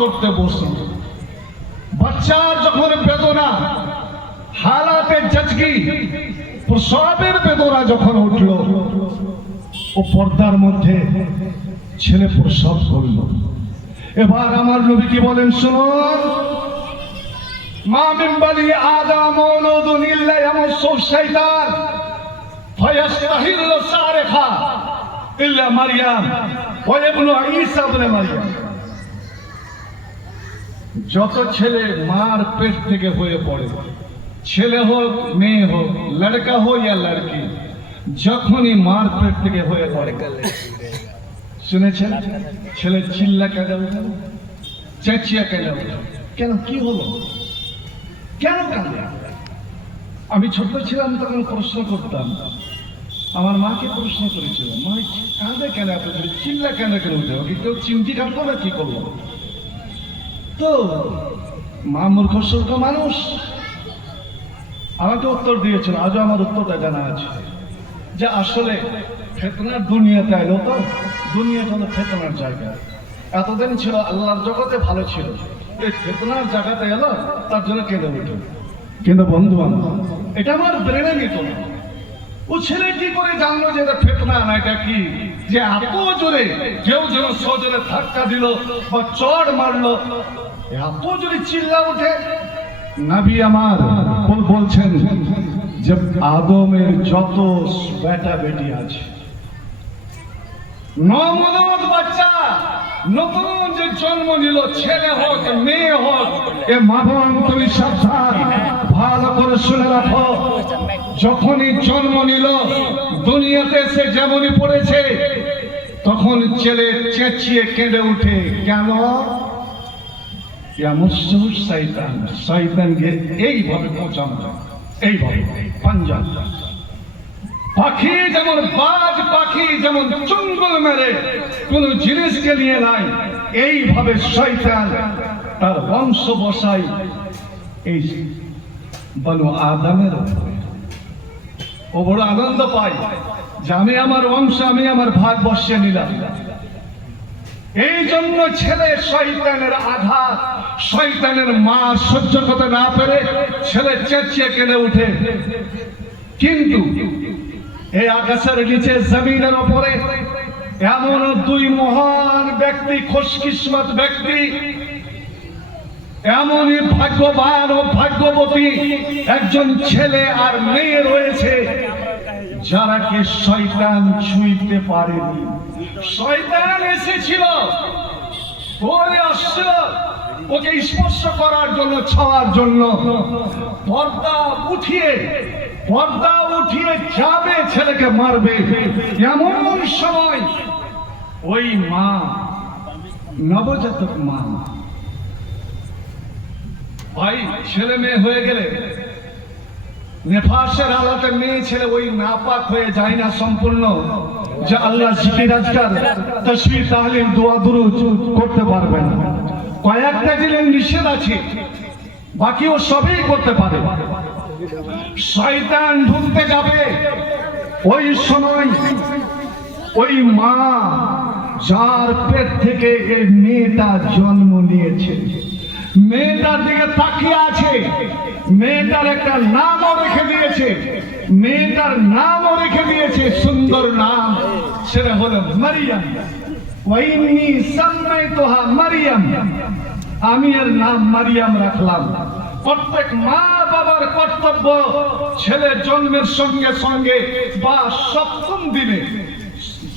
করতে বসল। বাচ্চার যখন বেদনা, হালাতে জজগি, প্রসবের বেদনা যখন উঠল, ও পর্দার মধ্যে ছেলে প্রসব করল। এবার আমার নবী কি বলেন শুনুন, মা মিন বানি আদম মাউলুদুন ইল্লা ইয়ামাসসু শাইতান ফায়াস্তাহিল্লু সারিখা ইল্লা মারইয়াম ওয়া ইবনু ঈসা ইবনে মারইয়াম। যত ছেলে মার পেট থেকে হয়ে পড়ে, ছেলে হোক মেয়ে হোক, লড়কা हो या लड़की, যখনই মার পেট থেকে হয়ে পড়ে, শুনেছেন ছেলে চিল্লা কেন ওঠে, চেঁচিয়ে কেন ওঠে? কেন, কি হলো, কেন কাঁদে? আমি ছোট ছিলাম তখন প্রশ্ন করতাম, আমার মাকে প্রশ্ন করেছিল, মা কাঁদে কেন এত করে, চিল্লা কেন কেন উঠে? ওকে কেউ চিমটি কাটলো না কি করলো? তো মা মূর্খ সূর্খ মানুষ আমাকে উত্তর দিয়েছিল, আজও আমার উত্তরটা জানা আছে, যে আসলে ফেতনার দুনিয়াতে এলো, তো দুনিয়াটা হলো ফেতনার জায়গা। এতদিন ছিল আল্লাহর জগতে ভালো ছিল, এই ফেতনার জায়গাতে এলো, তার জন্য কেঁদে উঠে। কিন্তু বন্ধু আমার, এটা আমার ব্রেনে নিত না। ও ছেলে কি করে জানলো যে এটা ফেতনা না এটা কি, যে এত জোরে কেউ যেন সজোরে ধাক্কা দিল বা চড় মারলো, এত জোরে চিল্লা উঠে। নবী আমার বলছেন যে আদমের যত বেটা বেটি আছে, নবজাত বাচ্চা নতুন যে জন্ম নিল, ছেলে হোক মেয়ে হোক, এ মা বোন তুমি সাবধান, ভালো করে শুনে রাখো। যখনই জন্ম নিল, দুনিয়াতে সে যেমনই পড়েছে, তখন ছেলে চেঁচিয়ে কেঁদে উঠে। কেন? শয়তান, শয়তানকে এইভাবে পৌঁছানো যায়, এইভাবে পাঞ্জা। পাখি যেমন, বাজ পাখি যেমন চুঙ্গল মেরে কোন জিনিসকে নিয়ে নাই, এইভাবে শয়তান তার বংশ বসাই এই বনু আদমের উপরে। ও বড় আনন্দ পায় যে আমি আমার বংশ, আমি আমার ভাগ বসিয়ে নিলাম। এই জন্য ছেলে শয়তানের আঘাত, শয়তানের মা সহ্য করতে না পেরে ছেলে চেঁচিয়ে কেঁদে উঠে। কিন্তু এই আকাশের নিচে, জমিনের উপরে এমন দুই মহান ব্যক্তি, খুশকিসমত ব্যক্তি, এমনই ভাগ্যবান ও ভাগ্যবতী একজন ছেলে আর মেয়ে রয়েছে, যারাকে শয়তান ছুঁইতে পারেনি। শয়তান এসেছিল, দৌড়ে আসছিল ওকে স্পর্শ করার জন্য, ছোঁয়ার জন্য। পর্দা উঠিয়ে যাবে, ছেলেকে মারবে। এমন সময় ওই মা, নবজাতক মা, ভাই ছেলে মেয়ে হয়ে গেলে নেফাসের হালাতে মেয়ে ছেলে ওই নাপাক হয়ে যায় না সম্পূর্ণ, যে আল্লাহ জিকির আজকার তাসবিহ তাহলিল দোয়া দুরূদ করতে পারবে না। কয়েকটা জিনিস নিষেধ আছে, বাকি ও সবই করতে পারে। শয়তান ঢুকতে যাবে, ওই সময় ওই মা যার পেট থেকে এই মেয়েটা জন্ম নিয়েছে, মেয়েটার দিকে তাকিয়ে আছে, মেয়েটার একটা নামও রেখে দিয়েছে, মেয়েটার নামও রেখে দিয়েছে, সুন্দর নাম, সেটা হলো মারিয়াম। ওয়াইন্নী সাম্মাইতুহা মারিয়াম, আমি এর নাম মারিয়াম রাখলাম। প্রত্যেক মা বাবার কর্তব্য, ছেলে জন্মের সঙ্গে সঙ্গে বা সপ্তম দিনে,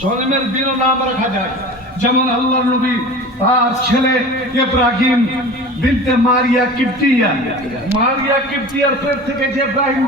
জন্মের দিনও নাম রাখা যায়। যেমন আল্লাহর নবী তার ছেলে ইব্রাহিম বিনতে মারিয়া কিপ্তিয়া, মারিয়া কিপ্তিয়ার পেট থেকে যে ইব্রাহিম